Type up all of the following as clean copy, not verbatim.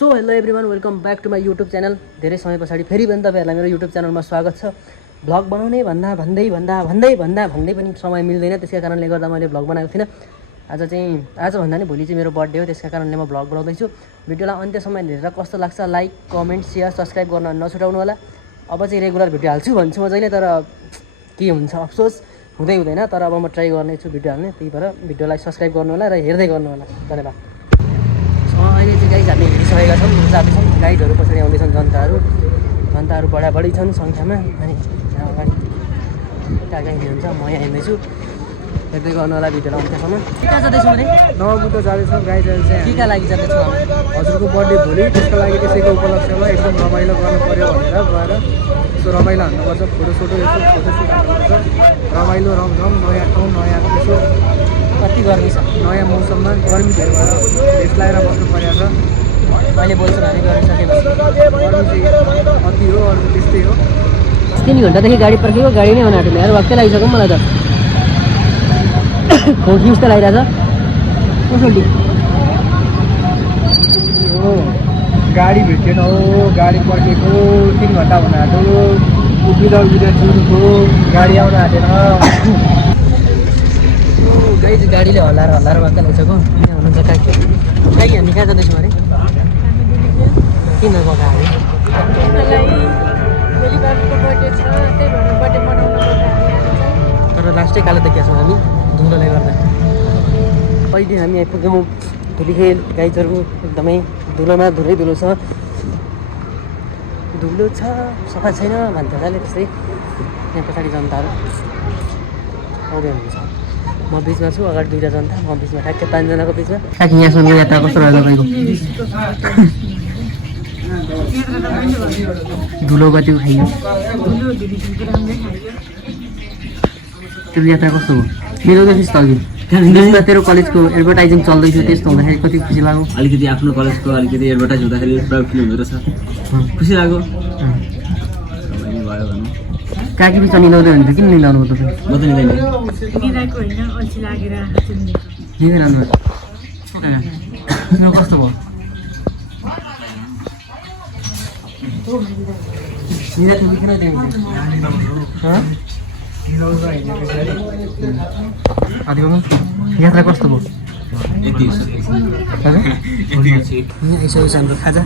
So hello everyone, welcome back to my YouTube channel. धेरै समय पछाडि फेरि पनि तपाईँहरूलाई मेरो युट्युब च्यानलमा स्वागत छ। भ्लग बनाउने भन्दै पनि समय मिल्दैन, त्यसै कारणले गर्दा मैले भ्लग बनाएको थिइनँ। आज भन्दा नि भोलि चाहिँ मेरो बर्थडे हो, त्यसै कारणले म भ्लग बनाउँदैछु। भिडियोलाई अन्त्यसम्म हेरेर कस्तो लाग्छ लाइक, कमेन्ट, सेयर, सब्सक्राइब गर्न नछुटाउनु होला। अब चाहिँ रेगुलर भिडियो हाल्छु भन्छु म जहिले, तर के हुन्छ अफसोस हुँदैन। तर अब म ट्राई गर्नेछु भिडियो हाल्ने, त्यही भएर भिडियोलाई सब्सक्राइब गर्नु होला र हेर्दै गर्नु होला। धन्यवाद। अहिले चाहिँ गाइज हामी हिँडिसकेका छौँ, जाँदैछौँ। गाइजहरू पछाडि आउँदैछन्, जनताहरू बढी छन् सङ्ख्यामा। अनि अगाडि त्यहाँ गाई हुन्छ, म यहाँ हिँड्दैछु। हेर्दै गर्नु होला भिडियोलाई अन्त्यसम्म। कहाँ जाँदैछौँ भने नवबुद्ध जाँदैछौँ। गाइजहरू चाहिँ टिका लागि जाँदैछौँ। हजुरको बर्थडे भोलि, त्यसको लागि त्यसैको उपलक्ष्यमा एकदम रमाइलो गर्नु पऱ्यो भनेर गएर यसो रमाइलो हान्नुपर्छ। फोटोसुट हान्नुपर्छ। रमाइलो रमझम, नयाँ ठाउँ, नयाँ यसो कति गर्मी छ, नयाँ मौसममा गर्मी धेरै भएर भेस्ट लगाएर बस्नु परेको छ। अहिले बोल्छु भने गरिसकेपछि गर्मी चाहिँ अति हो, अरू त्यस्तै हो। 3 घन्टादेखि गाडी पर्खेको, गाडी नै आउन आँटेन यार। वाक्कै लागिसक्यो मलाई त, खोकी जस्तो लागिरहेछ। कसरी हो गाडी भेटेन हो, गाडी पर्खेको 3 घन्टा हुन आँट्यो। उभिँदा चुरुको गाडी आउन आँटेन। गाडी चाहिँ गाडीले हल्लाएर वाक्कै लागिसक्यो। यहाँ हुनुहुन्छ काकी। हामी कहाँ जाँदैछौँ अरे? किन गएको हामी? तर लास्टै कालो देखिया छौँ हामी धुलोले गर्दा। अहिले हामी आइपुग्यौँ धुलीखेल। गाइजहरू एकदमै धुलो छ। धुलो छ, सफा छैन भन्छ जसले, त्यस्तै यहाँ पछाडि जनताहरू आउँदै हुनुहुन्छ। म बिचमा छु, अगाडि 2जना जनता, म बिचमा ठ्याक्कै 5 जनाको बिचमा। काकी यहाँसम्म यात्रा कस्तो रहेछ तपाईँको? धुलो बत्तीको खाइयो। त्यो यात्रा कस्तो हो? मिलाउँदैछस् त अघि त्यसमा तेरो कलेजको एडभर्टाइजिङ चल्दैथ्यो, त्यस्तो हुँदाखेरि कति खुसी लाग्यो? अलिकति आफ्नो कलेजको अलिकति एडभर्टाइज हुँदाखेरि प्राउड फिल हुँदो रहेछ, खुसी लाग्यो। भयो भनौँ। काकी बिच निलाउँदै हुन्थ्यो, किन निलाउनु हो तपाईँ? म त निलाइदिएँ। निलाइरहनु कस्तो भयो? यात्रा कस्तो भयो? आइसकेको छ हाम्रो खाजा।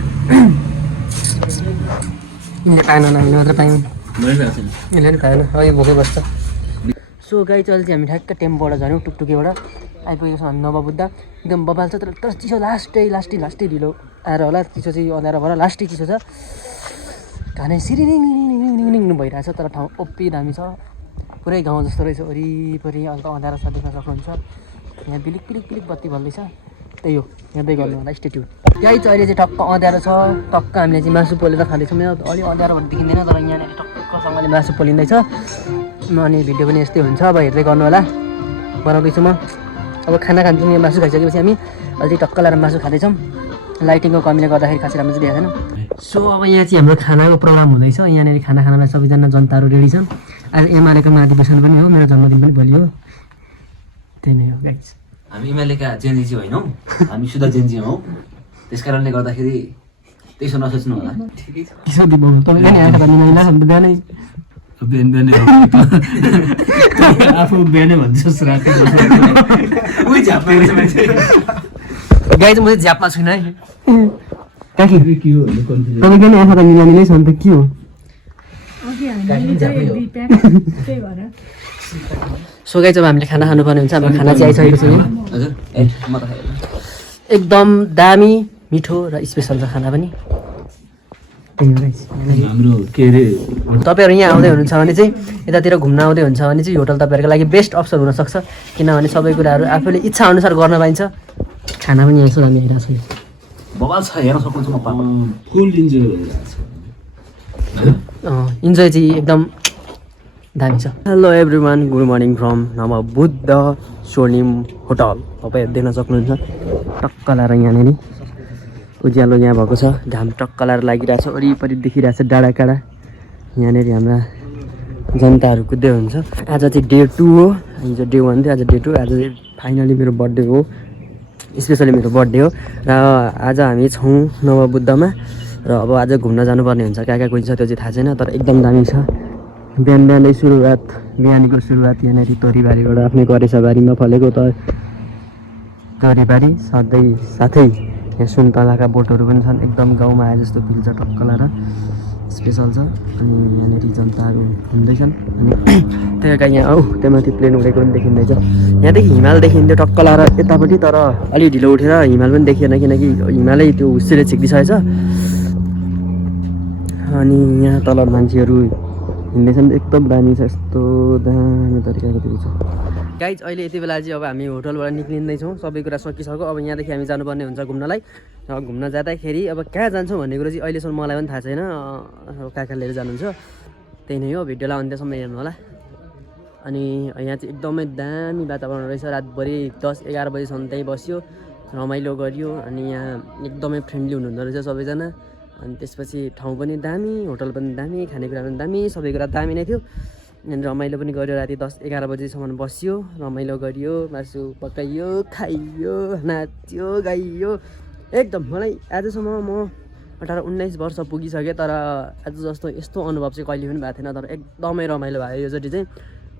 यिनले पाएन, हामीले मात्र पायौँ। यसले नि पाएन, अघि भोकै बस्छ। सो गाइज अहिले चाहिँ हामी ठ्याक्क टेम्पोबाट झऱ्यौँ, टुकटुकीबाट आइपुगेको छौँ हामी नवबुद्ध। एकदम बबाल छ, तर चिसो लास्टै ढिलो आएर होला। चिसो चाहिँ अँध्यारो भएर लास्टै चिसो छ। घानै सिरिङ भइरहेछ, तर ठाउँ ओप्पी दामी छ। पुरै गाउँ जस्तो रहेछ, वरिपरि अन्त अँध्यारो छ, देख्न सक्नुहुन्छ। यहाँ पिलिक बत्ती बल्दैछ, त्यही हो। हेर्दै गर्नु होला, स्टे ट्युन। गाइज अहिले चाहिँ टक्क अँध्यारो छ। टक्क हामीले चाहिँ मासु पोलेर खाँदैछौँ। अलिक अँध्यारो भने देखिँदैन, तर यहाँनिर टक्कसँगले मासु पोलिँदैछ। अनि भिडियो पनि यस्तै हुन्छ, अब हेर्दै गर्नु होला। बनाउँदैछु म, अब खाना खान्छौँ। यहाँ मासु खाइसकेपछि हामी अहिले टक्क लगाएर मासु खाँदैछौँ। लाइटिङको कमीले गर्दाखेरि खासै राम्रो चाहिँ देखाएको छैन। सो अब यहाँ चाहिँ हाम्रो खानाको प्रोग्राम हुँदैछ। यहाँनिर खानालाई सबैजना जनताहरू रेडी छन्। आज एमालेको महाधिवेशन पनि हो, मेरो जन्मदिन पनि भोलि हो। त्यही नै हो गाइज। हामी एमएलएका जेनजी होइनौँ, हामी सुधा जेनजी हौँ। त्यस कारणले गर्दाखेरि त्यसो नसोच्नु होला। किसो दिनु तपाईँले नि आएर निलाइला नि त बिहानै बिहानै आफू बिहानै भन्छस् राति गाई चाहिँ म चाहिँ झ्यापमा छुइनँ है। काकी तपाईँ पनि आँखा त मिलाइनै छ नि त, के हो? सो गाई जब हामीले खाना खानुपर्ने हुन्छ, हाम्रो खाना चाहिँ आइसकेको छ। एकदम दामी, मिठो र स्पेसल छ खाना पनि। हाम्रो के अरे तपाईँहरू यहाँ आउँदै हुनुहुन्छ भने चाहिँ, यतातिर घुम्न आउँदै हुन्छ भने चाहिँ होटल तपाईँहरूको लागि बेस्ट अप्सन हुनसक्छ। किनभने सबै कुराहरू आफूले इच्छा अनुसार गर्न पाइन्छ। खाना पनि यहाँ दामी आइरहेको छ। बबाल छ, हेर्न सक्नुहुन्छ। म फुल इन्जोय गरिरहेको छु। इन्जोय चाहिँ एकदम दामी छ। Hello everyone, good morning from Navbuddha Swarnim hotel. तपाईँहरू देख्न सक्नुहुन्छ टक्क लाएर यहाँनिर उज्यालो यहाँ भएको छ। घाम टक्क लाएर लागिरहेछ, वरिपरि देखिरहेछ डाँडा काँडा। यहाँनिर हाम्रा जनताहरू कुद्दै हुन्छ। आज चाहिँ डे 2 हो, हिजो डे 1 थियो, आज डे 2। आज चाहिँ फाइनली मेरो बर्थडे हो। स्पेसली मेरो बर्थडे हो र आज हामी छौँ नवबुद्धमा र अब आज घुम्न जानुपर्ने हुन्छ कहाँ कहाँ गइन्छ त्यो चाहिँ थाहा छैन तर एकदम दामी छ बिहानै बिहानीको सुरुवात यहाँनिर तोरीबारीबाट आफ्नै करेसाबारीमा फलेको तोरीबारी साथै यहाँ सुन्तलाका बोटहरू पनि छन् एकदम गाउँमा आए जस्तो फिल छ टक्कला र स्पेसल छ अनि यहाँनिर जनताहरू घुम्दैछन् अनि त्यहाँ कहाँ यहाँ त्यो माथि प्लेन उडेको पनि देखिँदैछ यहाँदेखि हिमाल देखिन्थ्यो टक्कला र यतापट्टि तर अलि ढिलो उठेर हिमाल पनि देखिएन किनकि हिमालै त्यो हुस्सेले छेकिसकेछ अनि यहाँ तल मान्छेहरू हिँड्दैछन् एकदम दामी छ यस्तो दामी तरिकाको त्यो छ गाइज अहिले यति बेला चाहिँ अब हामी होटलबाट निक्लिँदैछौँ सबै कुरा सकिसक्यो अब यहाँदेखि हामी जानुपर्ने हुन्छ घुम्नलाई र घुम्न जाँदाखेरि अब कहाँ जान्छौँ भन्ने कुरो चाहिँ अहिलेसम्म मलाई पनि थाहा छैन कहाँ कहाँ लिएर जानुहुन्छ त्यही नै हो भिडियोलाई अन्त्यसम्म हेर्नु होला अनि यहाँ चाहिँ एकदमै दामी वातावरण रहेछ रातभरि 10-11 बजीसम्म त्यहीँ बस्यो रमाइलो गरियो अनि यहाँ एकदमै फ्रेन्डली हुनुहुँदो रहेछ सबैजना अनि त्यसपछि ठाउँ पनि दामी होटल पनि दामी खानेकुरा पनि दामी सबै कुरा दामी नै थियो अनि रमाइलो पनि गऱ्यो राति 10-11 बजीसम्म बस्यो रमाइलो गरियो मासु पकाइयो खाइयो नाच्यो गाइयो एकदम मलाई आजसम्म म 18-19 वर्ष पुगिसकेँ तर आज जस्तो यस्तो अनुभव चाहिँ कहिले पनि भएको थिएन तर एकदमै रमाइलो भयो योचोटि चाहिँ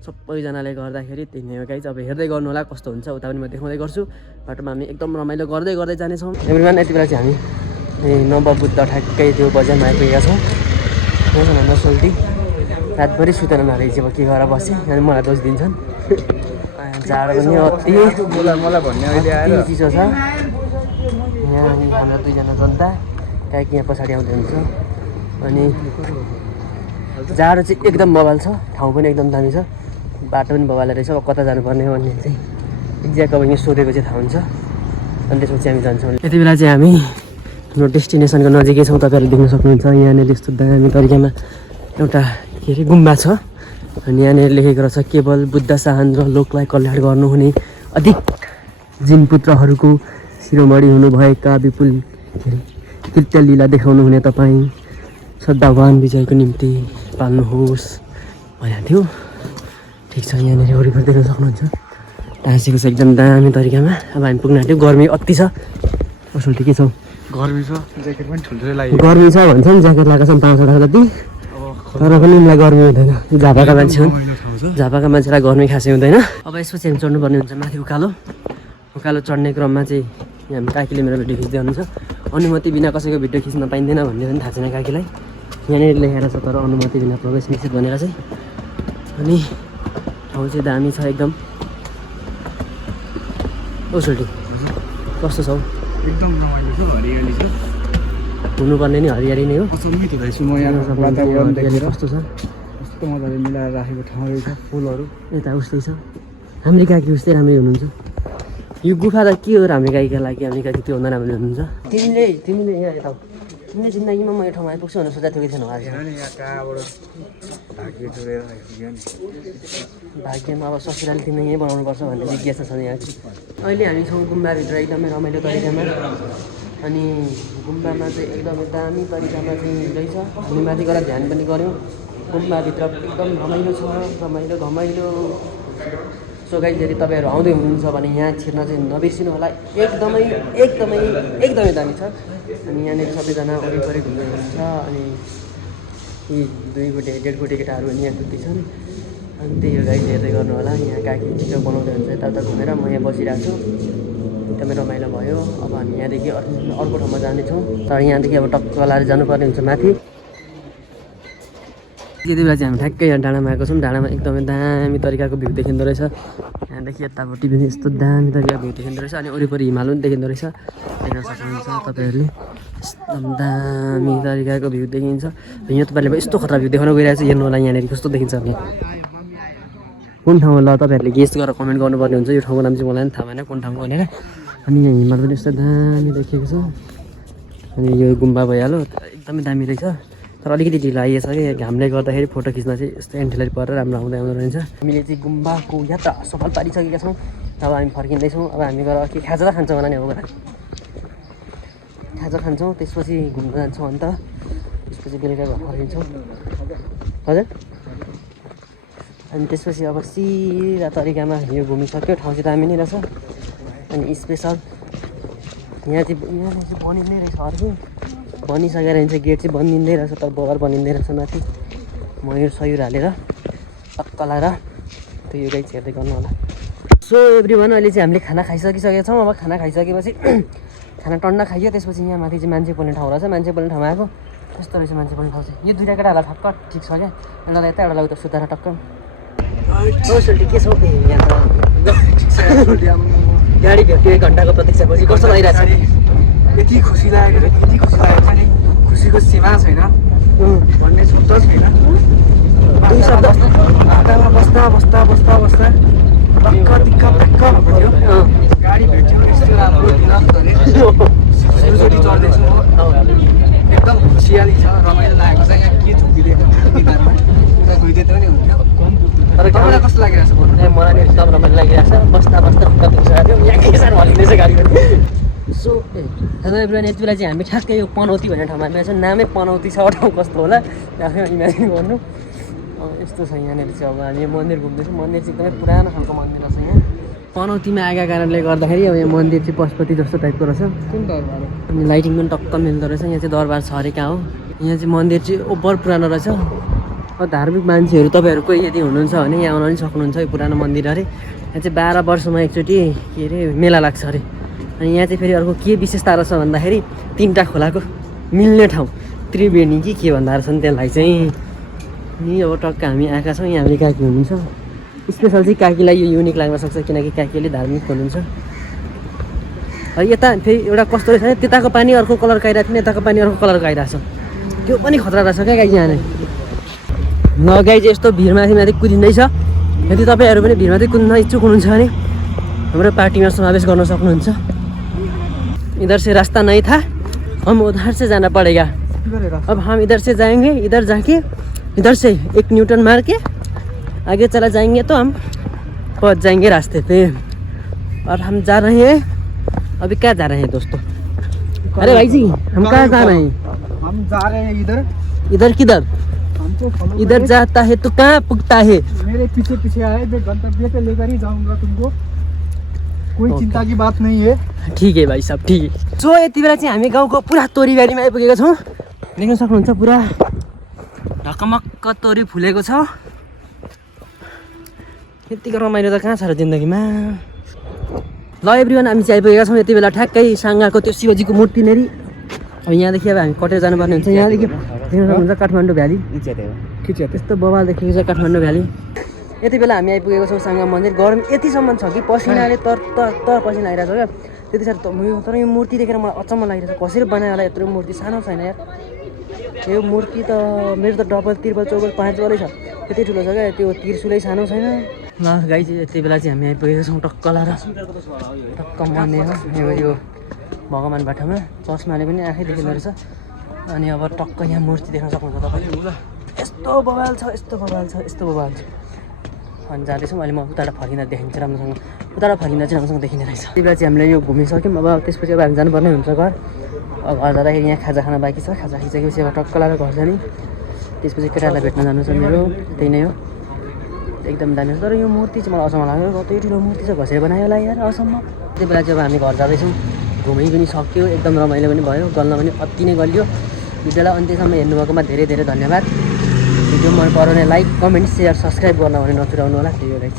सबैजनाले गर्दाखेरि त्यही नै हो गाइज अब हेर्दै गर्नु होला कस्तो हुन्छ उता पनि म देखाउँदै गर्छु बाटोमा हामी एकदम रमाइलो गर्दै जानेछौँ एभ्रिवान यति बेला चाहिँ हामी नवबुद्ध ठ्याक्कै त्यो बजारमा आइपुगेका छौँ भन्दा सोल्टी रातभरि सुतेर नरहेछ अब के गरेर बसेँ अनि मलाई दोष दिन्छन् जाडो पनि अति मलाई भन्ने अहिले आएर चिसो छ यहाँ हाम्रो दुईजना जनता काहीँ यहाँ पछाडि आउँदै हुन्छ अनि जाडो चाहिँ एकदम बवाल छ ठाउँ पनि एकदम दामी छ बाटो पनि बवाल रहेछ अब कता जानुपर्ने हो भन्ने चाहिँ एक्ज्याक्ट अब यहाँ सोधेको चाहिँ थाहा हुन्छ अनि त्यसपछि हामी जान्छौँ यति बेला चाहिँ हामी हाम्रो डेस्टिनेसनको नजिकै छौँ तपाईँहरूले देख्न सक्नुहुन्छ यहाँनिर यस्तो दामी तरिकामा एउटा के अरे गुम्बा छ अनि यहाँनिर लेखेको रहेछ केवल बुद्ध शाहन र लोकलाई कल्याण गर्नुहुने अधिक जिनपुत्रहरूको शिरोमणि हुनुभएका विपुल कृत्य लीला देखाउनु हुने तपाईँ सद्भावन विजयको निम्ति पाल्नुहोस् भनेको थियो ठिक छ यहाँनिर वरिपरि देख्न सक्नुहुन्छ टाँसेको छ एकदम दामी तरिकामा अब हामी पुग्न आँट्यो गर्मी अति छ असल ठिकै छौँ गर्मी छ ज्याकेट पनि ठुल्ठुलै लाग्यो गर्मी छ भन्छन् ज्याकेट लगाएको छ 5-6 जति तर पनि मलाई गर्मी हुँदैन झापाका मान्छे हुन् झापाका मान्छेलाई गर्मी खासै हुँदैन अब यसपछि हामी चढ्नुपर्ने हुन्छ माथि उकालो चढ्ने क्रममा चाहिँ हामी काकीले मेरो भिडियो खिच्दै हुनुहुन्छ अनुमति बिना कसैको भिडियो खिच्न पाइँदैन भन्ने पनि थाहा छैन काकीलाई यहाँनिर लेखेर छ तर अनुमति बिना प्रवेश निषेध भनेर चाहिँ अनि ठाउँ चाहिँ दामी छ एकदम सोल्टी कस्तो छ एकदम रमाइलो छ हरियाली छ हुनुपर्ने नि हरियाली नै हो अचम्मै थिएछु म यहाँ वातावरण देखेर कस्तो छ कस्तो मजाले मिलाएर राखेको ठाउँ रहेछ फुलहरू यता उस्तै छ हाम्रो काकी उस्तै राम्रै हुनुहुन्छ यो गुफा त के हो हाम्रो गाईका लागि हामी काकी त्यो भन्दा राम्रो हुनुहुन्छ तिमीले यहाँ यता तिमीले जिन्दगीमा म यो ठाउँमा आइपुग्छु भनेर सोचेको थियो कि थिएन यहाँ कहाँबाट भाग्य जोडेर राखेको भाग्यमा अब ससुराले तिमीले यहीँ बनाउनुपर्छ भन्ने जिज्ञासा छ यहाँ अहिले हामी छौँ गुम्बाभित्र एकदमै रमाइलो तरिकामा अनि गुम्बामा चाहिँ एकदमै दामी तरिकामा चाहिँ रहेछ हामी माथि गएर ध्यान पनि गऱ्यौँ गुम्बाभित्र एकदम रमाइलो छ रमाइलो सो गाइस यदि तपाईँहरू आउँदै हुनुहुन्छ भने यहाँ छिर्न चाहिँ नबिर्सिनु होला एकदमै दामी छ अनि यहाँनिर सबैजना वरिपरि घुम्दै हुनुहुन्छ अनि यी 1.5 फुटे केटाहरू पनि यहाँ थुत्तीछन् अनि त्यही हो गाइस हेर्दै गर्नु होला यहाँ काकी टिकटक बनाउँदै हुन्छ यताउता घुमेर म यहाँ बसिरहेको छु एकदमै रमाइलो भयो अब हामी यहाँदेखि अर्को ठाउँमा जानेछौँ तर यहाँदेखि अब टक्क लाएर जानुपर्ने हुन्छ माथि यति बेला चाहिँ हामी ठ्याक्कै यहाँ डाँडामा आएको छौँ डाँडामा एकदमै दामी तरिकाको भ्यू देखिँदो रहेछ यहाँदेखि यतापट्टि पनि यस्तो दामी तरिकाको भ्यू देखिँदो रहेछ अनि वरिपरि हिमाल पनि देखिँदो रहेछ देख्न सक्नुहुन्छ तपाईँहरूले एकदम दामी तरिकाको भ्यू देखिन्छ यो तपाईँहरूले यस्तो खतरा भ्यू देखाउन गइरहेको छ हेर्नु होला यहाँनिर कस्तो देखिन्छ भने कुन ठाउँमा ल तपाईँहरूले गेस्ट गरेर कमेन्ट गर्नुपर्ने हुन्छ यो ठाउँको नाम चाहिँ मलाई पनि थाहा भएन कुन ठाउँको भनेर अनि यहाँ हिमाल पनि यस्तो दामी देखिएको छ अनि यो गुम्बा भइहाल्यो एकदमै दामी रहेछ तर अलिकति ढिलो आइएछ कि घामले गर्दाखेरि फोटो खिच्न चाहिँ यस्तो एन्टिलाइट परेर राम्रो आउँदो रहेछ हामीले चाहिँ गुम्बाको यात्रा सफल पारिसकेका छौँ अब हामी फर्किँदैछौँ अब हामी गएर के खाजा खान्छौँ होला नि हो खाजा खान्छौँ त्यसपछि घुम्न जान्छौँ अन्त त्यसपछि बेलुका घर फर्किन्छौँ हजुर अनि त्यसपछि अब सिधा तरिकामा यो घुमिसक्यो ठाउँ चाहिँ दामी नै रहेछ अनि स्पेसल यहाँ चाहिँ बनिँदै रहेछ अर्को बनिसकेर चाहिँ गेट चाहिँ बनिँदै रहेछ तर बगर बनिँदै रहेछ माथि मयूर सयुर हालेर टक्क लाएर त्यो यो गाइज हेर्दै गर्नु होला सो एभ्रिवान अहिले चाहिँ हामीले खाना खाइसकिसकेका छौँ अब खाना खाइसकेपछि खाना टन्डा खाइयो त्यसपछि यहाँ माथि चाहिँ मान्छे बोल्ने ठाउँ रहेछ मान्छे बोल्ने ठाउँमा आएको त्यस्तो रहेछ मान्छे बोल्ने ठाउँ चाहिँ यो दुईवटा केटाहरूलाई ठक्क ठिक छ क्या एउटालाई यता एउटालाई उता सुताएर टक्क सोल्टी के छ यहाँ त गाडी भेट्यो 1 घन्टाको प्रतीक्षा पछि कस्तो लागिरहेको छ यति खुसी लागेको छ यति खुसी लागेको छ नि खुसीको सीमा छैन भन्ने शब्द छैन दुई शब्द बाटामा बस्दा बस्दा बस्दा बस्दा टक्क टिक्क टक्क भन्यो गाडी भेट्यो यस्तो राम्रो दिन सिलगढी चढ्दैछु एकदम खुसियाली छ रमाइलो लागेको छ यहाँ के थुकिदिएको बिमारमा उता गइदिएको पनि हुन्थ्यो तर तपाईँलाई कस्तो लागिरहेको छ भन्नु मलाई एकदम रमाइलो लागिरहेको छ बस्दा बस्दा ढुक्क दुखिसकेको थियो यहाँ के साह्रो हल्लिँदैछ गाडी पनि सो हेलो एभ्रिवान यति बेला चाहिँ हामी ठ्याक्कै यो पनौती भन्ने ठाउँमा हामी चाहिँ नामै पनौती छ ठाउँ कस्तो होला आफै इमेजिन गर्नु यस्तो छ यहाँनिर चाहिँ अब हामी मन्दिर घुम्दैछौँ मन्दिर चाहिँ एकदमै पुरानो खालको मन्दिर रहेछ यहाँ पनौतीमा आएका कारणले गर्दाखेरि अब यहाँ मन्दिर चाहिँ पशुपति जस्तो टाइपको रहेछ कुन दरबार अनि लाइटिङ पनि टक्क मिल्दो रहेछ यहाँ चाहिँ दरबार छ अरे कहाँ हो यहाँ चाहिँ मन्दिर चाहिँ ओभर पुरानो रहेछ अब धार्मिक मान्छेहरू तपाईँहरू कोही यदि हुनुहुन्छ भने यहाँ आउन पनि सक्नुहुन्छ यो पुरानो मन्दिर अरे यहाँ चाहिँ 12 वर्षमा एकचोटि के अरे मेला लाग्छ अरे अनि यहाँ चाहिँ फेरि अर्को के विशेषता रहेछ भन्दाखेरि 3टा खोलाको मिल्ने ठाउँ त्रिवेणी के भन्दा रहेछन् त्यसलाई चाहिँ नि अब टक्क हामी आएका छौँ यहाँ हामीले काकी हुनुहुन्छ स्पेसल चाहिँ काकीलाई यो युनिक लाग्न सक्छ किनकि काकीले धार्मिक हुनुहुन्छ यता फेरि एउटा कस्तो रहेछ भने त्यताको पानी अर्को कलर आइरहेको थियो यताको पानी अर्को कलरको आइरहेको छ त्यो पनि खतरा रहेछ क्या गाई यहाँ नै ल गाई चाहिँ यस्तो भिडमाथि माथि कुदिँदैछ यदि तपाईँहरू पनि भिडमाथि कुद्न इच्छुक हुनुहुन्छ भने हाम्रो पार्टीमा समावेश गर्न सक्नुहुन्छ इधर से रास्ता नहीं था हम उधर से जाना पड़ेगा अब हम इधर से जाएंगे इधर जाके इधर से 1 न्यूटन मार के आगे चला जाएंगे तो हम पहुंच जाएंगे रास्ते पे और हम जा रहे हैं अभी क्या जा रहे हैं दोस्तों अरे भाई जी हम कहाँ जा रहे हैं हम जा रहे हैं इधर इधर किधर हमको इधर जाता है तो कहाँ पुगता है मेरे पीछे पीछे आए मैं गंतव्य पे लेकर ही जाऊंगा तुमको कोई चिंता की बात नहीं है ठीक है भाइ साहब ठीक है सो यति बेला चाहिँ हामी गाउँको पुरा तोरीबारीमा आइपुगेका छौँ देख्न सक्नुहुन्छ पुरा ढकमक्क तोरी फुलेको छ यतिको रमाइलो त कहाँ छ र जिन्दगीमा ल एभ्रिवान हामी चाहिँ आइपुगेका छौँ यति बेला ठ्याक्कै साङ्गाको त्यो शिवजीको मूर्ति नेरी अब यहाँदेखि अब हामी कटेर जानुपर्ने हुन्छ यहाँदेखि देख्न सक्नुहुन्छ काठमाडौँ भ्याली त्यस्तो बवाल देखेको छ काठमाडौँ भ्याली यति बेला हामी आइपुगेको छौँ साङ्गा मन्दिर गरम यतिसम्म छ कि पसिनाले तर पसिना आइरहेको छ क्या त्यति साह्रो तर यो मूर्ति देखेर मलाई अचम्म लागिरहेको छ कसरी बनायो होला यत्रो मूर्ति सानो छैन यार यो मूर्ति त मेरो त डबल तिर्बल चौबल 5 वालै छ त्यति ठुलो छ क्या त्यो त्रिशुलै सानो छैन ल गाई चाहिँ यति बेला चाहिँ हामी आइपुगेको छौँ टक्क लाएर टक्क मन्दिर यो भगवान् बाटामा चस्माले पनि आँखै देखिँदो रहेछ अनि अब टक्क यहाँ मूर्ति देख्न सक्नुहुन्छ तपाईँले यस्तो बवाल छ यस्तो बवाल छ यस्तो बवाल छ अनि जाँदैछौँ अहिले म उताबाट फर्किँदा देखिन्छ राम्रोसँग उताबाट फर्किँदा चाहिँ राम्रोसँग देखिने रहेछ त्यति बेला चाहिँ हामीले यो घुमिसक्यौँ अब त्यसपछि अब हामी जानुपर्ने हुन्छ घर अब घर जाँदाखेरि यहाँ खाजा खाना बाँकी छ खाजा खाइसकेपछि अब टक्क लाएर घर जाने त्यसपछि केटाहरूलाई भेट्न जानु छ मेरो त्यही नै हो एकदम दामी छ तर यो मूर्ति चाहिँ मलाई अचम्म लाग्यो कति ठुलो मूर्ति छ घसेर बनायो होला यार असम्म त्यति बेला चाहिँ अब हामी घर जाँदैछौँ घुमै पनि सक्यो एकदम रमाइलो पनि भयो गल्न पनि अति नै गलियो भिडियोलाई अन्त्यसम्म हेर्नुभएकोमा धेरै धेरै धन्यवाद भिडियो मन पराउने लाइक कमेन्ट सेयर सब्सक्राइब गर्न भने नचुराउनु होला त्यही हो गाइस